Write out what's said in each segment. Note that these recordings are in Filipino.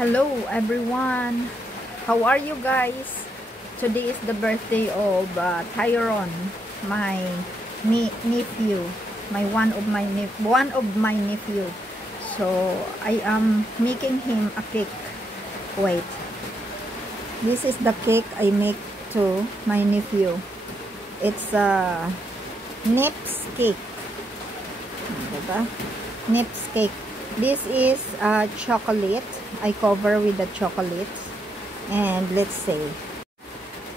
Hello everyone, how are you guys? Today is the birthday of Tyron, my nephew, one of my nephew. So I am making him a cake. Wait, this is the cake I make to my nephew. It's a Nips cake. Diba? Nips cake. This is chocolate. I cover with the chocolates. And let's say,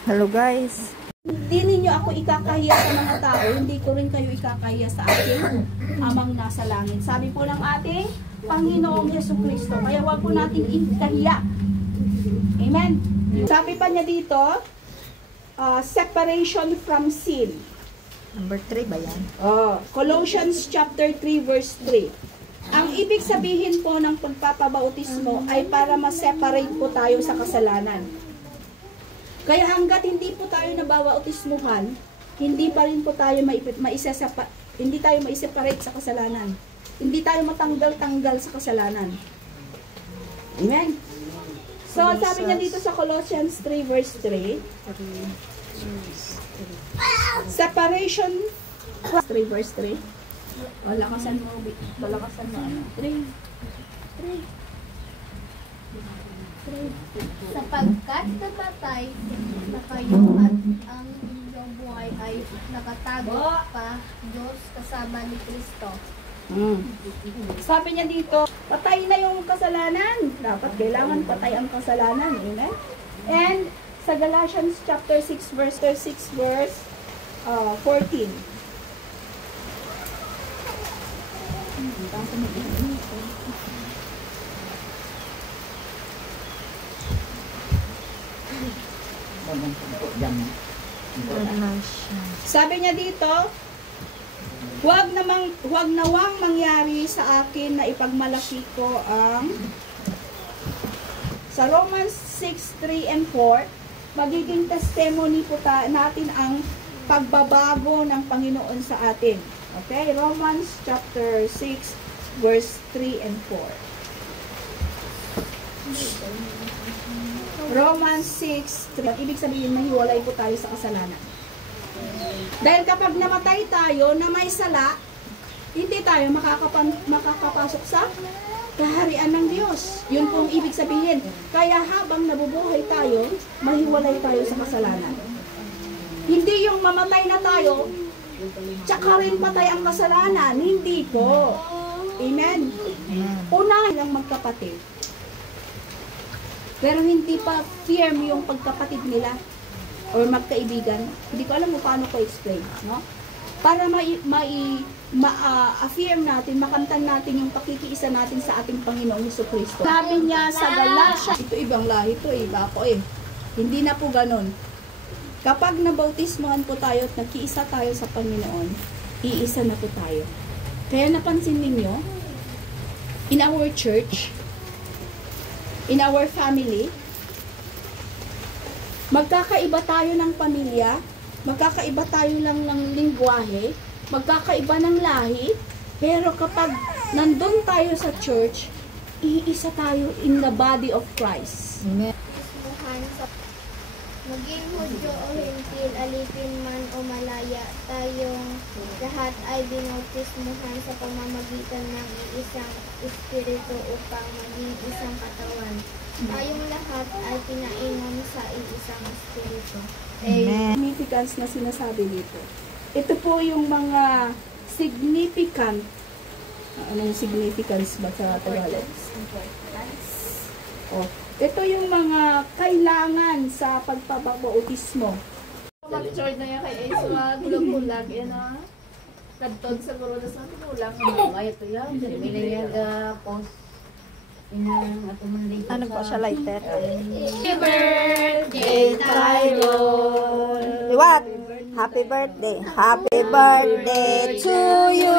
hello guys. Hindi ninyo ako ikakahiya sa mga tao, hindi ko rin kayo ikakahiya sa ating Amang nasa langit. Sabi po ng ating Panginoong Jesucristo, kaya wag po nating ikahiya. Amen. Sabi pa niya dito, separation from sin. Number 3 ba yan? Colossians chapter 3 verse 3. Ang ibig sabihin po ng pagpapabautismo ay para ma-separate po tayo sa kasalanan. Kaya hanggat hindi po tayo nababautismuhan, hindi pa rin po tayo hindi tayo ma-separate sa kasalanan. Hindi tayo matanggal-tanggal sa kasalanan. Amen. So, sabi niya dito sa Colossians 3 verse 3, separation 3 verse 3. Lakasan mo. 3. Sapagkat namatay na kayo at ang inyong buhay ay nakatago pa Diyos kasama ni Kristo. Sabi niya dito, patay na yung kasalanan. Dapat kailangan patay ang kasalanan. Amen? And sa Galatians chapter 6 verse 14. Sabi niya dito, huwag nawang mangyari sa akin na ipagmalaki ko ang sa Romans 6:3 and 4, magiging testimony po natin ang pagbabago ng Panginoon sa atin. Okay, Romans chapter 6 verse 3 and 4. Romans 6:3. Ibig sabihin, mahiwalay po tayo sa kasalanan. Dahil kapag namatay tayo na may sala, hindi tayo makakapasok sa kaharian ng Diyos. Yun po ang ibig sabihin. Kaya habang nabubuhay tayo, mahiwalay tayo sa kasalanan. Hindi yung mamatay na tayo, tsaka rin patay ang kasalanan. Hindi po. Amen. Unahin ang magkapatid. Pero hindi pa firm yung pagkapatid nila or magkaibigan. Hindi ko alam kung paano ko explain, no? Para ma-affirm natin, makamtan natin yung pakikiisa natin sa ating Panginoong Jesucristo. Sabi niya sa Galatia, ito ibang lahi to, iba ako eh. Hindi na po ganun. Kapag nabautismohan po tayo at nagkiisa tayo sa Panginoon, iisa na po tayo. Kaya napansin ninyo, in our church, in our family, magkakaiba tayo ng pamilya, magkakaiba tayo lang ng lingwahe, magkakaiba ng lahi, pero kapag nandun tayo sa church, iisa tayo in the body of Christ. Amen. Maging Hudyo o Hintil, alipin man o malaya, tayong lahat ay binautismuhan sa pamamagitan ng isang Espiritu upang maging isang katawan. Tayong lahat ay pinainom sa isang Espiritu. Amen. Significance na sinasabi dito. Ito po yung mga significant. Anong significance ba sa Tagalog? Oh. Ito yung mga kailangan sa pagpapabautismo. Mag-charge na yan kay Ace, gulag-gulag, yan ah. Kadtod sa guro na sa tinulang. Ay, ito yan. May nangyag post. Ano po siya, lighter? Happy birthday, Tyron! What? Happy birthday! Happy birthday to you!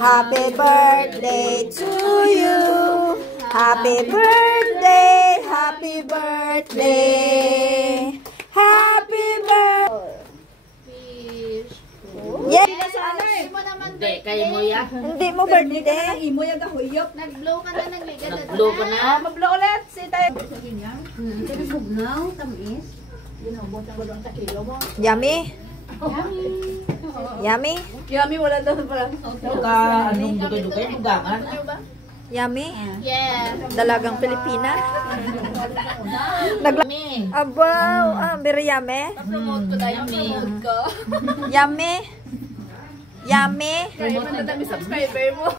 Happy birthday to you! Happy birthday! Happy birthday! Happy birthday! Yes! Hindi, kayo mo ya. Hindi mo birthday? Imo yaga huyop. Nag-blow ka na, nag-blow Nag-blow ka na. Mablo ulit. tayo. Yummy? Yummy? Yummy, wala daw parang. Anong dugay-dugay, bugangan. Yummy? Yeah. Dalagang Pilipina? Yummy. Abaw, very yummy? Promote ko tayo yung food ko. Yummy? Yummy? Kaya man na subscriber mo.